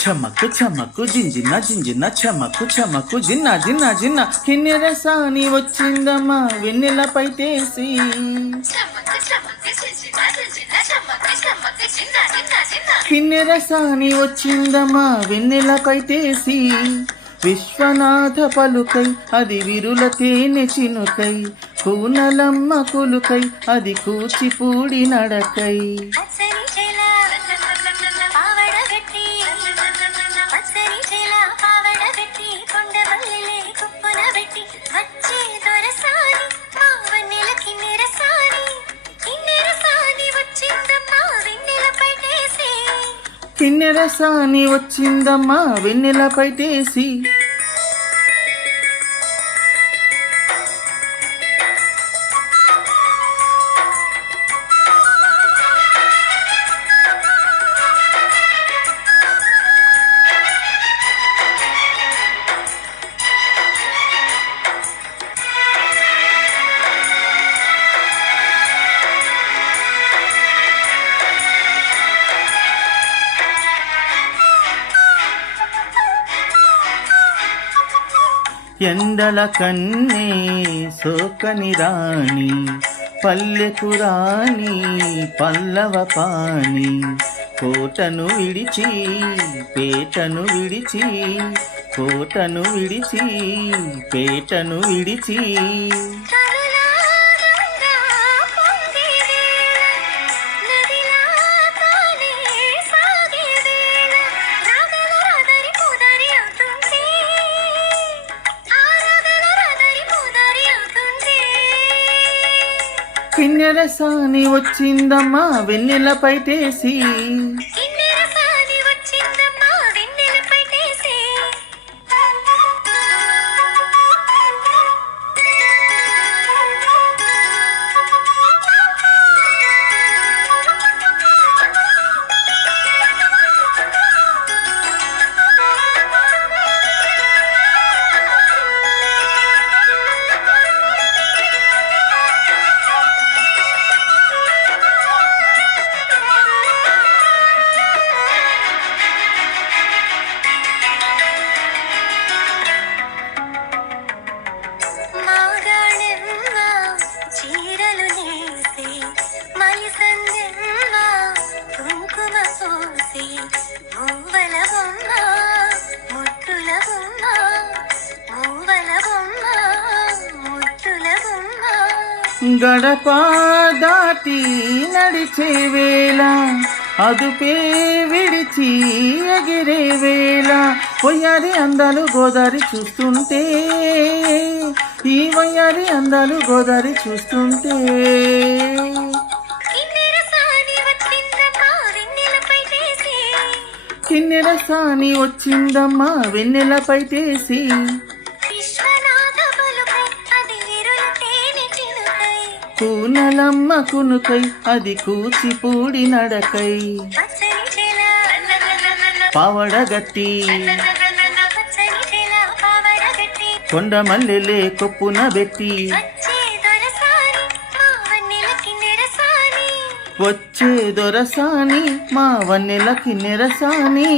చమకు చమకు జింజిన జింజిన చమకు చమకు జిన్న జిన్న జిన్న కిన్నెర సాని వచ్చిందమ్మా వెన్నెల పైటేసి కిన్నెర సాని వచ్చిందమ్మా వెన్నెల పైటేసి విశ్వనాథ పలుకై అది విరుల తేనె చినుకై కూనలమ్మ కులుకై అది కూచిపూడి నడకై కిన్నెర సాని వచ్చిందమ్మా వెన్నెల పైటేసి ఎండల కన్నే సోకని రాణి పల్లెకు రాణి పల్లవ పాణి కోటను విడిచి పేటను విడిచి కోటను విడిచి పేటను విడిచి కిన్నెర సాని వచ్చిందమ్మా వెన్నెల పైటేసి గడప దాటి నడిచే వేళ అదుపే విడిచి ఎగిరే వేళ వయ్యారి అందాలు గోదారి చూస్తుంటే ఈ వయ్యారి అందాలు గోదారి చూస్తుంటే కిన్నెర సాని వచ్చిందమ్మా వెన్నెల పైటేసి కూనలమ్మ కునుకై అది కూచిపూడి నడకై పావడగట్టి కొండ మల్లెలే కొప్పున బెట్టి వచ్చే దొరసాని మా వన్నెల కిన్నెర సాని